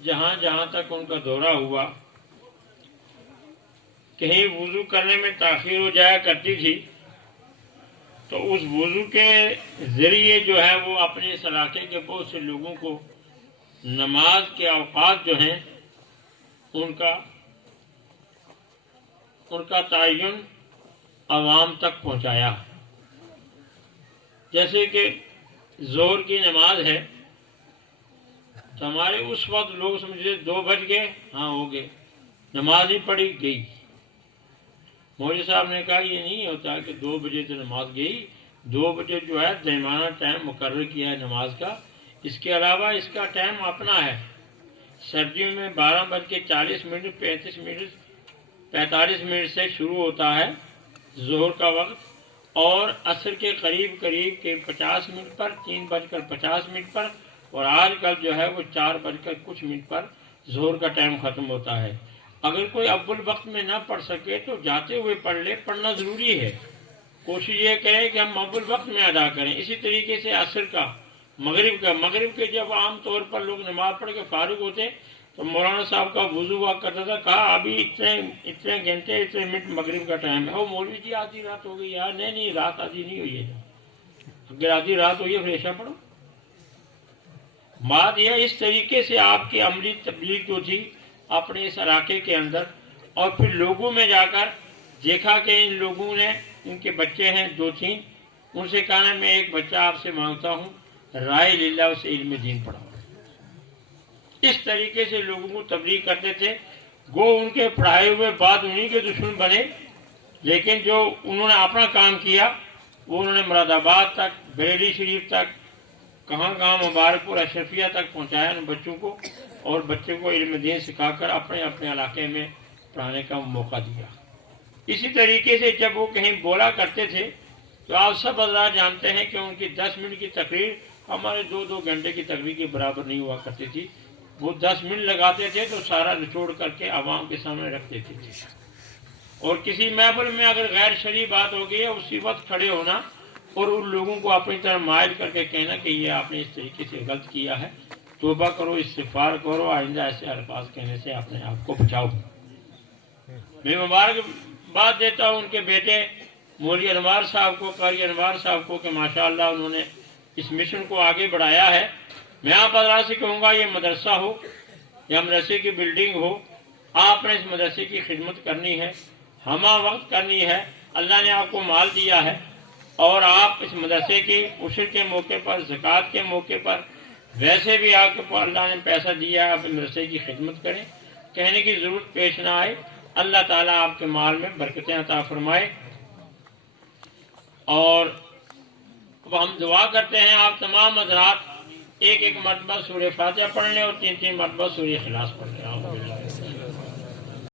جہاں جہاں تک ان کا دورہ ہوا، کہیں وضو کرنے میں تاخیر ہو جایا کرتی تھی تو اس وضو کے ذریعے جو ہے وہ اپنے اس علاقے کے بہت سے لوگوں کو نماز کے اوقات جو ہیں ان کا تعین عوام تک پہنچایا۔ جیسے کہ ظہر کی نماز ہے تو ہمارے اس وقت لوگ سمجھے 2 بج گئے، ہاں ہو گئے، نماز نہیں پڑھی گئی۔ مولوی صاحب نے کہا یہ نہیں ہوتا کہ 2 بجے تو نماز گئی، 2 بجے جو ہے درمیانہ ٹائم مقرر کیا ہے نماز کا، اس کے علاوہ اس کا ٹائم اپنا ہے۔ سردیوں میں 12:40 45 منٹ سے شروع ہوتا ہے ظہر کا وقت، اور عصر کے قریب کے 50 منٹ پر، 3:50 پر، اور آج کل جو ہے وہ 4 کچھ منٹ پر ظہر کا ٹائم ختم ہوتا ہے۔ اگر کوئی اول وقت میں نہ پڑھ سکے تو جاتے ہوئے پڑھ لے، پڑھنا ضروری ہے۔ کوشش یہ کریں کہ ہم اول وقت میں ادا کریں۔ اسی طریقے سے عصر کا، مغرب کے جب عام طور پر لوگ نماز پڑھ کے فارغ ہوتے تو مولانا صاحب کا وضو ہوا کرتا تھا، کہا ابھی اتنے گھنٹے اتنے منٹ مغرب کا ٹائم ہے۔ وہ مولوی جی آدھی رات ہو گئی یار، نہیں رات آدھی نہیں ہوئی ہے، اگر آدھی رات ہوئی ہے پھر عشاء پڑھو۔ بات یہ اس طریقے سے آپ کی عملی تبلیغ جو تھی اپنے اس علاقے کے اندر، اور پھر لوگوں میں جا کر دیکھا کہ ان لوگوں نے، ان کے بچے ہیں 2-3، ان سے کہا میں ایک بچہ آپ سے مانگتا ہوں، رائے للہ اسے علم دین پڑھاؤ۔ اس طریقے سے لوگوں کو تبلیغ کرتے تھے۔ گو ان کے پڑھائے ہوئے بعد انہی کے دشمن بنے، لیکن جو انہوں نے اپنا کام کیا وہ انہوں نے مراد آباد تک، بریلی شریف تک، کہاں مبارک پور اشرفیہ تک پہنچایا ان بچوں کو، اور بچوں کو علم دین سکھا کر اپنے اپنے علاقے میں پڑھانے کا موقع دیا۔ اسی طریقے سے جب وہ کہیں بولا کرتے تھے تو آپ سب حضرات جانتے ہیں کہ ان کی 10 منٹ کی تقریر ہمارے 2 گھنٹے کی تقریر کے برابر نہیں ہوا کرتی تھی۔ وہ 10 منٹ لگاتے تھے تو سارا نچوڑ کر کے عوام کے سامنے رکھ دیتے تھے، اور کسی محفل میں اگر غیر شرعی بات ہو گئی ہے اسی وقت کھڑے ہونا اور ان لوگوں کو اپنی طرف مائل کر کے کہنا کہ یہ آپ نے اس طریقے سے غلط کیا ہے، توبہ کرو، استغفار کرو، آئندہ ایسے الفاظ کہنے سے اپنے آپ کو بچاؤ۔ میں مبارکباد دیتا ہوں ان کے بیٹے مولوی انوار صاحب کو، قاری انوار صاحب کو، کہ ماشاءاللہ انہوں نے اس مشن کو آگے بڑھایا ہے۔ میں آپ حضرات سے کہوں گا یہ مدرسہ ہو یا مدرسے کی بلڈنگ ہو، آپ نے اس مدرسے کی خدمت کرنی ہے، ہمہ وقت کرنی ہے۔ اللہ نے آپ کو مال دیا ہے اور آپ اس مدرسے کی عشر کے موقع پر، زکوٰۃ کے موقع پر، ویسے بھی آپ کو اللہ نے پیسہ دیا ہے، آپ مدرسے کی خدمت کریں، کہنے کی ضرورت پیش نہ آئے۔ اللہ تعالیٰ آپ کے مال میں برکتیں عطا فرمائے۔ اور اب ہم دعا کرتے ہیں آپ تمام حضرات ایک مرتبہ سورہ فاتحہ پڑھ لیں اور 3 مرتبہ سورہ اخلاص پڑھ لیں۔